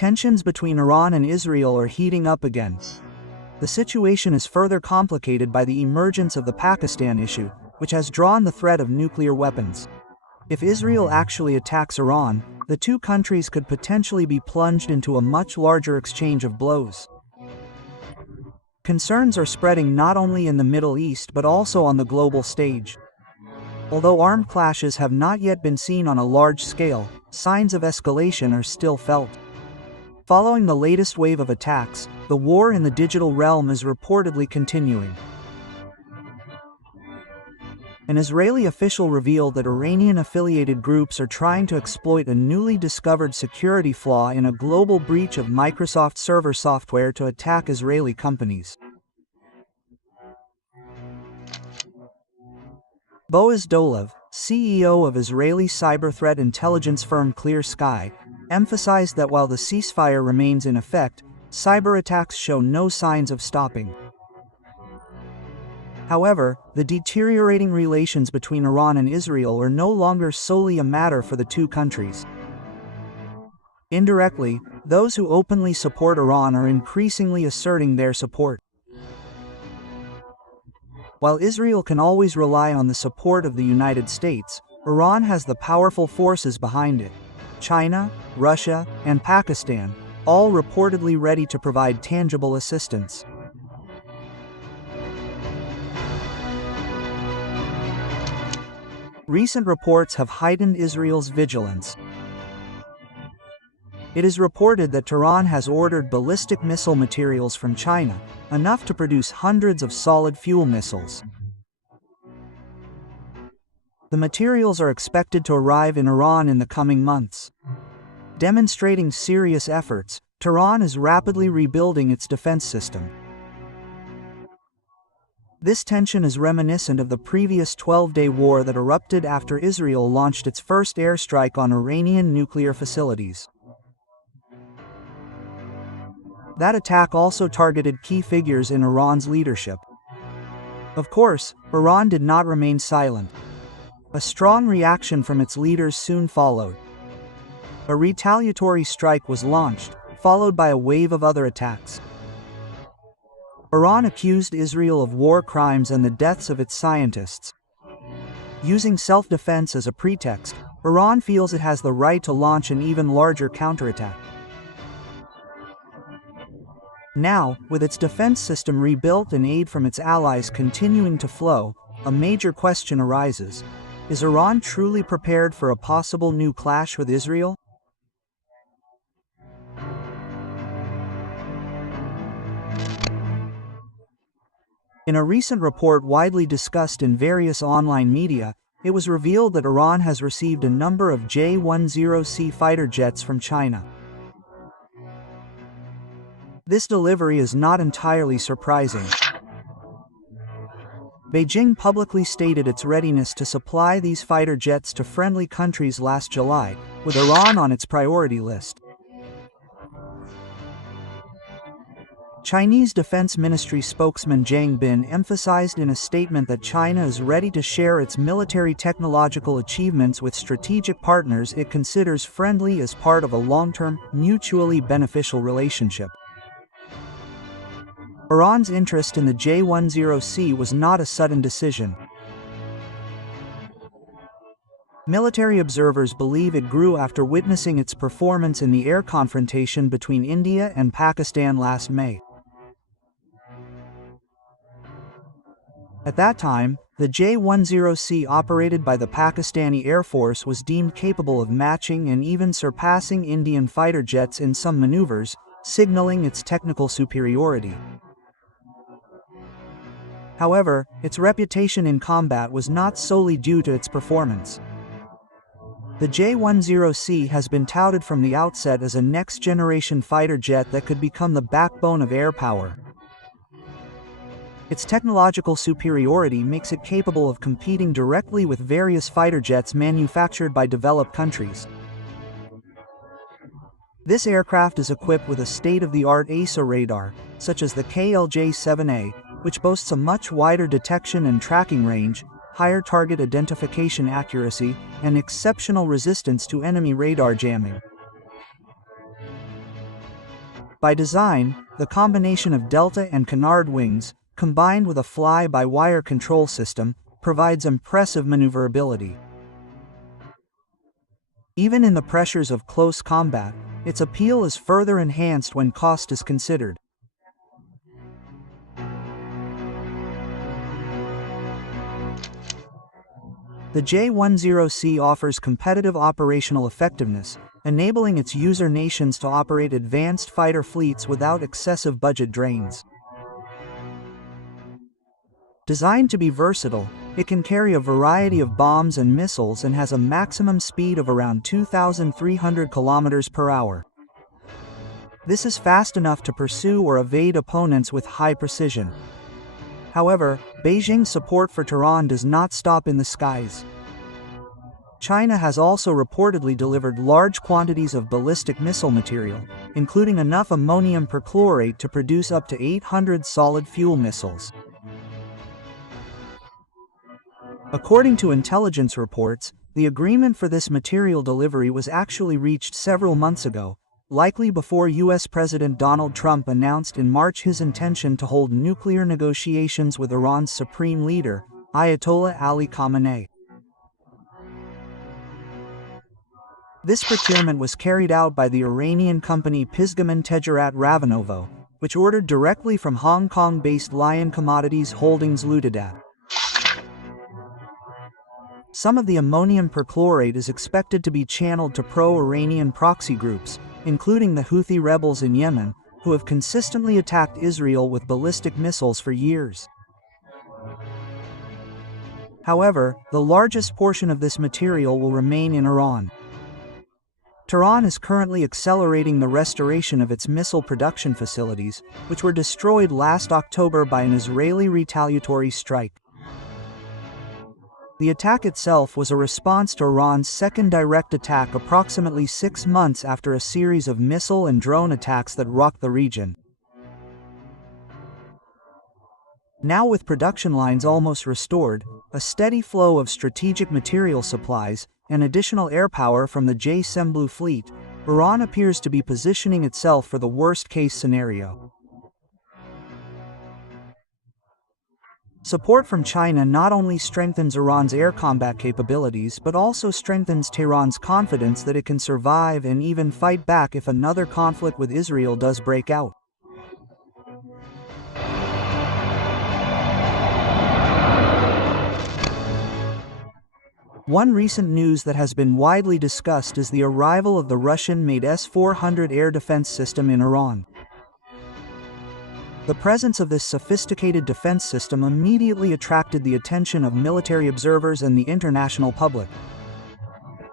Tensions between Iran and Israel are heating up again. The situation is further complicated by the emergence of the Pakistan issue, which has drawn the threat of nuclear weapons. If Israel actually attacks Iran, the two countries could potentially be plunged into a much larger exchange of blows. Concerns are spreading not only in the Middle East but also on the global stage. Although armed clashes have not yet been seen on a large scale, signs of escalation are still felt. Following the latest wave of attacks, the war in the digital realm is reportedly continuing. An Israeli official revealed that Iranian-affiliated groups are trying to exploit a newly discovered security flaw in a global breach of Microsoft server software to attack Israeli companies. Boaz Dolev, CEO of Israeli cyber threat intelligence firm Clear Sky, emphasized that while the ceasefire remains in effect, cyber attacks show no signs of stopping. However, the deteriorating relations between Iran and Israel are no longer solely a matter for the two countries. Indirectly, those who openly support Iran are increasingly asserting their support. While Israel can always rely on the support of the United States, Iran has the powerful forces behind it. China, Russia, and Pakistan, all reportedly ready to provide tangible assistance. Recent reports have heightened Israel's vigilance. It is reported that Tehran has ordered ballistic missile materials from China, enough to produce hundreds of solid-fuel missiles. The materials are expected to arrive in Iran in the coming months. Demonstrating serious efforts, Tehran is rapidly rebuilding its defense system. This tension is reminiscent of the previous 12-day war that erupted after Israel launched its first airstrike on Iranian nuclear facilities. That attack also targeted key figures in Iran's leadership. Of course, Iran did not remain silent. A strong reaction from its leaders soon followed. A retaliatory strike was launched, followed by a wave of other attacks. Iran accused Israel of war crimes and the deaths of its scientists. Using self-defense as a pretext, Iran feels it has the right to launch an even larger counterattack. Now, with its defense system rebuilt and aid from its allies continuing to flow, a major question arises. Is Iran truly prepared for a possible new clash with Israel? In a recent report widely discussed in various online media, it was revealed that Iran has received a number of J-10C fighter jets from China. This delivery is not entirely surprising. Beijing publicly stated its readiness to supply these fighter jets to friendly countries last July, with Iran on its priority list. Chinese Defense Ministry spokesman Zhang Bin emphasized in a statement that China is ready to share its military technological achievements with strategic partners it considers friendly as part of a long-term, mutually beneficial relationship. Iran's interest in the J-10C was not a sudden decision. Military observers believe it grew after witnessing its performance in the air confrontation between India and Pakistan last May. At that time, the J-10C operated by the Pakistani Air Force was deemed capable of matching and even surpassing Indian fighter jets in some maneuvers, signaling its technical superiority. However, its reputation in combat was not solely due to its performance. The J-10C has been touted from the outset as a next-generation fighter jet that could become the backbone of air power. Its technological superiority makes it capable of competing directly with various fighter jets manufactured by developed countries. This aircraft is equipped with a state-of-the-art AESA radar, such as the KLJ-7A, which boasts a much wider detection and tracking range, higher target identification accuracy, and exceptional resistance to enemy radar jamming. By design, the combination of delta and canard wings, combined with a fly-by-wire control system, provides impressive maneuverability. Even in the pressures of close combat, its appeal is further enhanced when cost is considered. The J-10C offers competitive operational effectiveness, enabling its user nations to operate advanced fighter fleets without excessive budget drains. Designed to be versatile, it can carry a variety of bombs and missiles and has a maximum speed of around 2,300 km per hour. This is fast enough to pursue or evade opponents with high precision. However, Beijing's support for Tehran does not stop in the skies. China has also reportedly delivered large quantities of ballistic missile material, including enough ammonium perchlorate to produce up to 800 solid fuel missiles. According to intelligence reports, the agreement for this material delivery was actually reached several months ago, likely before US President Donald Trump announced in March his intention to hold nuclear negotiations with Iran's supreme leader, Ayatollah Ali Khamenei. This procurement was carried out by the Iranian company Pizgaman Tejarat Ravanovo, which ordered directly from Hong Kong-based Lion Commodities Holdings Ltd. Some of the ammonium perchlorate is expected to be channeled to pro-Iranian proxy groups, including the Houthi rebels in Yemen, who have consistently attacked Israel with ballistic missiles for years. However, the largest portion of this material will remain in Iran. Tehran is currently accelerating the restoration of its missile production facilities, which were destroyed last October by an Israeli retaliatory strike. The attack itself was a response to Iran's second direct attack approximately 6 months after a series of missile and drone attacks that rocked the region. Now, with production lines almost restored, a steady flow of strategic material supplies, and additional air power from the J-Semblu fleet, Iran appears to be positioning itself for the worst-case scenario. Support from China not only strengthens Iran's air combat capabilities but also strengthens Tehran's confidence that it can survive and even fight back if another conflict with Israel does break out. One recent news that has been widely discussed is the arrival of the Russian-made S-400 air defense system in Iran. The presence of this sophisticated defense system immediately attracted the attention of military observers and the international public.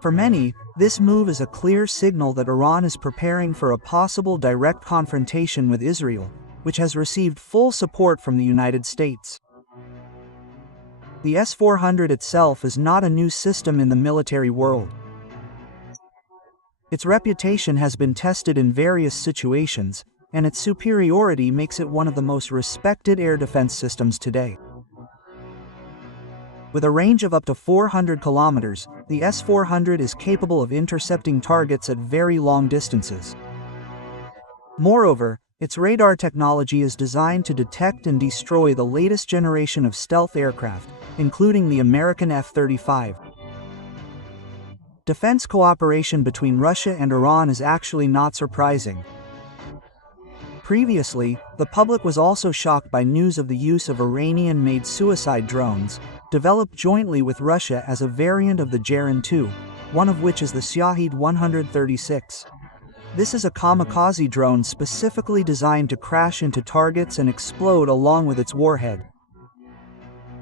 For many, this move is a clear signal that Iran is preparing for a possible direct confrontation with Israel, which has received full support from the United States. The S-400 itself is not a new system in the military world. Its reputation has been tested in various situations, and its superiority makes it one of the most respected air defense systems today. With a range of up to 400 kilometers, the S-400 is capable of intercepting targets at very long distances. Moreover, its radar technology is designed to detect and destroy the latest generation of stealth aircraft, including the American F-35. Defense cooperation between Russia and Iran is actually not surprising. Previously, the public was also shocked by news of the use of Iranian-made suicide drones, developed jointly with Russia as a variant of the Geran 2, one of which is the Shahid 136. This is a kamikaze drone specifically designed to crash into targets and explode along with its warhead.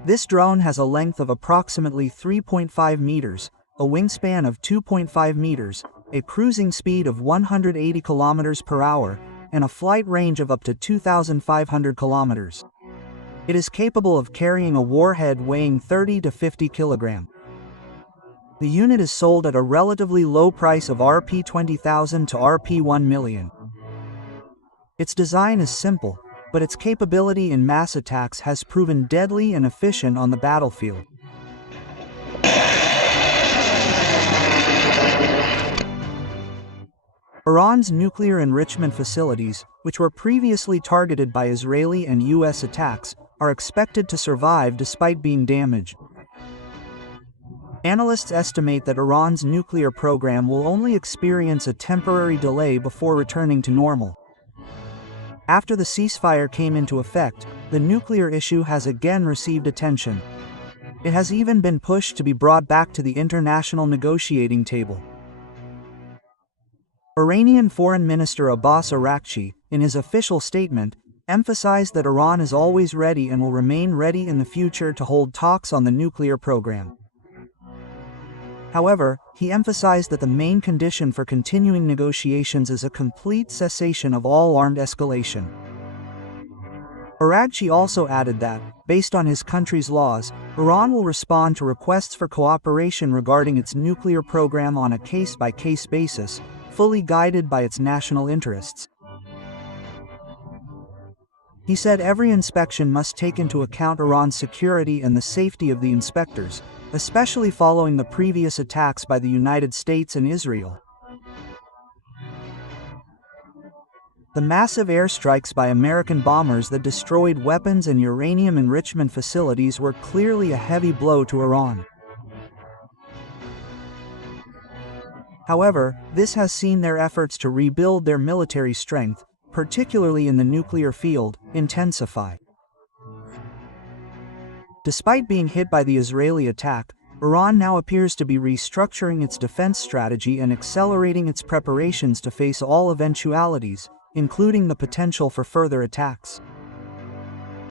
This drone has a length of approximately 3.5 meters, a wingspan of 2.5 meters, a cruising speed of 180 kilometers per hour, and a flight range of up to 2,500 kilometers. It is capable of carrying a warhead weighing 30 to 50 kilograms. The unit is sold at a relatively low price of Rp 20,000 to Rp 1 million. Its design is simple, but its capability in mass attacks has proven deadly and efficient on the battlefield. Iran's nuclear enrichment facilities, which were previously targeted by Israeli and U.S. attacks, are expected to survive despite being damaged. Analysts estimate that Iran's nuclear program will only experience a temporary delay before returning to normal. After the ceasefire came into effect, the nuclear issue has again received attention. It has even been pushed to be brought back to the international negotiating table. Iranian Foreign Minister Abbas Araghchi, in his official statement, emphasized that Iran is always ready and will remain ready in the future to hold talks on the nuclear program. However, he emphasized that the main condition for continuing negotiations is a complete cessation of all armed escalation. Araghchi also added that, based on his country's laws, Iran will respond to requests for cooperation regarding its nuclear program on a case-by-case basis, fully guided by its national interests. He said every inspection must take into account Iran's security and the safety of the inspectors, especially following the previous attacks by the United States and Israel. The massive airstrikes by American bombers that destroyed weapons and uranium enrichment facilities were clearly a heavy blow to Iran. However, this has seen their efforts to rebuild their military strength, particularly in the nuclear field, intensify. Despite being hit by the Israeli attack, Iran now appears to be restructuring its defense strategy and accelerating its preparations to face all eventualities, including the potential for further attacks.